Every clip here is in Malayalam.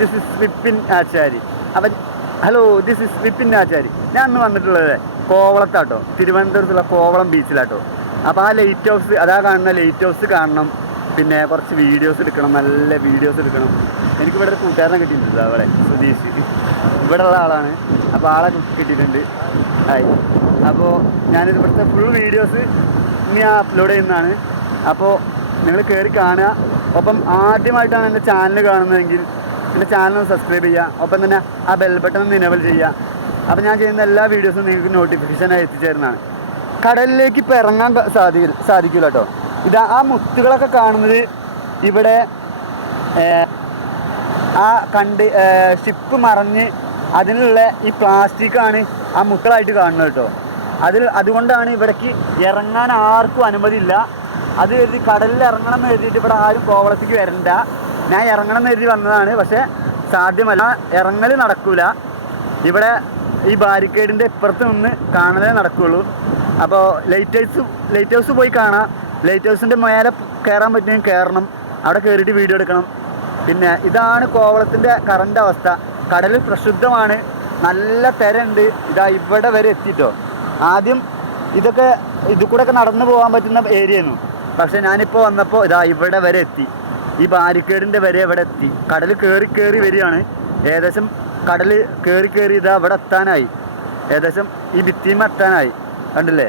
ദിസ് ഇസ് വിപിൻ ആചാരി. അപ്പം ഹലോ, ദിസ് ഇസ് വിപിൻ ആചാരി. ഞാൻ അന്ന് വന്നിട്ടുള്ളത് കോവളത്താട്ടോ, തിരുവനന്തപുരത്തുള്ള കോവളം ബീച്ചിലാട്ടോ. അപ്പോൾ ആ ലൈറ്റ് ഹൗസ്, അതാ കാണുന്ന ലൈറ്റ് ഹൗസ് കാണണം. പിന്നെ കുറച്ച് വീഡിയോസ് എടുക്കണം, നല്ല വീഡിയോസ് എടുക്കണം. എനിക്കിവിടെ ഒരു കൂട്ടുകാരനെ കിട്ടിയിട്ടുണ്ട്, അവിടെ സുധീഷ്, ഇവിടെ ഉള്ള ആളാണ്. അപ്പോൾ ആളെ കിട്ടിയിട്ടുണ്ട്. ആയി. അപ്പോൾ ഞാനിത് ഇവിടുത്തെ ഫുൾ വീഡിയോസ് ഇനി ഞാൻ അപ്ലോഡ് ചെയ്യുന്നതാണ്. അപ്പോൾ നിങ്ങൾ കയറി കാണുക. ഒപ്പം ആദ്യമായിട്ടാണ് എൻ്റെ ചാനൽ കാണുന്നതെങ്കിൽ എൻ്റെ ചാനൽ സബ്സ്ക്രൈബ് ചെയ്യുക. ഒപ്പം തന്നെ ആ ബെൽ ബട്ടൺ ഒന്ന് എനേബിൾ ചെയ്യുക. അപ്പോൾ ഞാൻ ചെയ്യുന്ന എല്ലാ വീഡിയോസും നിങ്ങൾക്ക് നോട്ടിഫിക്കേഷനായി എത്തിച്ചേരുന്നതാണ്. കടലിലേക്ക് ഇപ്പോൾ ഇറങ്ങാൻ സാധിക്കില്ല കേട്ടോ. ഇതാ ആ മുത്തുകളൊക്കെ കാണുന്നത് ഇവിടെ ആ ഷിപ്പ് മറിഞ്ഞ് അതിലുള്ള ഈ പ്ലാസ്റ്റിക്കാണ് ആ മുത്തുകളായിട്ട് കാണുന്നത് കേട്ടോ. അതുകൊണ്ടാണ് ഇവിടേക്ക് ഇറങ്ങാൻ ആർക്കും അനുമതിയില്ല. അത് കരുതി കടലിൽ ഇറങ്ങണം എന്ന് കരുതിയിട്ട് ഇവിടെ ആരും കോവളത്തേക്ക് വരണ്ട. ഞാൻ ഇറങ്ങണം എന്ന് കരുതി വന്നതാണ്, പക്ഷേ സാധ്യമല്ല, ഇറങ്ങൽ നടക്കില്ല. ഇവിടെ ഈ ബാരിക്കേഡിൻ്റെ ഇപ്പുറത്ത് നിന്ന് കാണലേ നടക്കുകയുള്ളൂ. അപ്പോൾ ലൈറ്റ് ഹൗസ് പോയി കാണാം. ലൈറ്റ് ഹൗസിൻ്റെ മേലെ കയറാൻ പറ്റുമെങ്കിൽ കയറണം, അവിടെ കയറിയിട്ട് വീഡിയോ എടുക്കണം. പിന്നെ ഇതാണ് കോവളത്തിൻ്റെ കറണ്ട് അവസ്ഥ. കടൽ പ്രക്ഷുബ്ധമാണ്, നല്ല തിരയുണ്ട്. ഇതാ ഇവിടെ വരെ എത്തിയിട്ടോ. ആദ്യം ഇതിൽ കൂടെയൊക്കെ നടന്നു പോകാൻ പറ്റുന്ന ഏരിയയായിരുന്നു. പക്ഷേ ഞാനിപ്പോൾ വന്നപ്പോൾ ഇതാ ഇവിടെ വരെ എത്തി. ഈ ബാരിക്കേഡിൻ്റെ വരെ ഇവിടെ എത്തി. കടൽ കയറി വരികയാണ്. ഏകദേശം കടൽ കയറി ഇതാ ഇവിടെ എത്താനായി. ഏകദേശം ഈ ഭിത്തിമ എത്താനായി. കണ്ടില്ലേ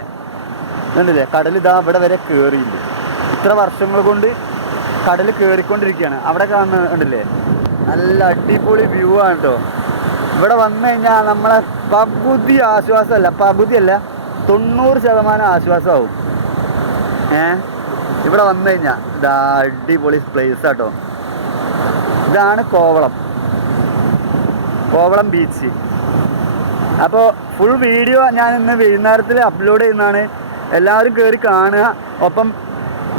കടൽ ഇതാ ഇവിടെ വരെ കയറിയില്ല. ഇത്ര വർഷങ്ങൾ കൊണ്ട് കടൽ കയറിക്കൊണ്ടിരിക്കുകയാണ്. അവിടെ കാണുന്ന കണ്ടില്ലേ, നല്ല അടിപൊളി വ്യൂ ആണ് കേട്ടോ. ഇവിടെ വന്നു കഴിഞ്ഞാൽ നമ്മളെ പകുതിയല്ല 90% ആശ്വാസമാവും. ഇവിടെ വന്നു കഴിഞ്ഞാൽ ഇതാ അടിപൊളി പ്ലേസ് ആട്ടോ. ഇതാണ് കോവളം ബീച്ച്. അപ്പോൾ ഫുൾ വീഡിയോ ഞാൻ ഇന്ന് വൈകുന്നേരത്തിൽ അപ്ലോഡ് ചെയ്യുന്നതാണ്. എല്ലാവരും കയറി കാണുക. ഒപ്പം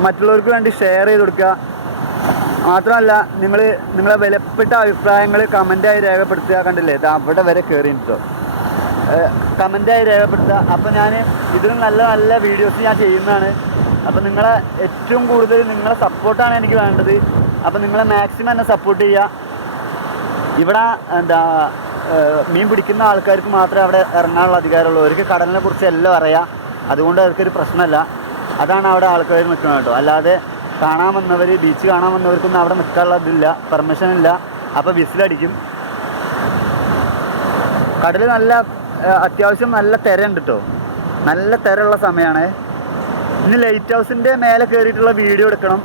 മറ്റുള്ളവർക്ക് വേണ്ടി ഷെയർ ചെയ്ത് കൊടുക്കുക. മാത്രമല്ല നിങ്ങളെ വിലപ്പെട്ട അഭിപ്രായങ്ങൾ കമൻറ്റായി രേഖപ്പെടുത്തുക. കണ്ടില്ലേ, അവിടെ വരെ കയറിയിട്ടോ, കമൻറ്റായി രേഖപ്പെടുത്തുക. അപ്പോൾ ഞാൻ ഇതിലും നല്ല നല്ല വീഡിയോസ് ഞാൻ ചെയ്യുന്നതാണ്. അപ്പോൾ നിങ്ങളെ ഏറ്റവും കൂടുതൽ നിങ്ങളെ സപ്പോർട്ടാണ് എനിക്ക് വേണ്ടത്. അപ്പോൾ നിങ്ങളെ മാക്സിമം എന്നെ സപ്പോർട്ട് ചെയ്യുക. ഇവിടെ മീൻ പിടിക്കുന്ന ആൾക്കാർക്ക് മാത്രമേ അവിടെ ഇറങ്ങാനുള്ള അധികാരമുള്ളൂ. അവർക്ക് കടലിനെ കുറിച്ച് എല്ലാം അറിയാം. അതുകൊണ്ട് അവർക്കൊരു പ്രശ്നമല്ല. അതാണ് അവിടെ ആൾക്കാർ നിൽക്കുന്നത് കേട്ടോ. അല്ലാതെ ബീച്ച് കാണാൻ വന്നവർക്കൊന്നും അവിടെ നിൽക്കാനുള്ള ഇതില്ല, പെർമിഷൻ ഇല്ല. അപ്പോൾ വിസിലടിക്കും. കടൽ അത്യാവശ്യം നല്ല തിരയുണ്ട് കേട്ടോ. നല്ല തിരയുള്ള സമയമാണ്. ഇനി ലൈറ്റ് ഹൗസിൻ്റെ മേലെ കയറിയിട്ടുള്ള വീഡിയോ എടുക്കണം.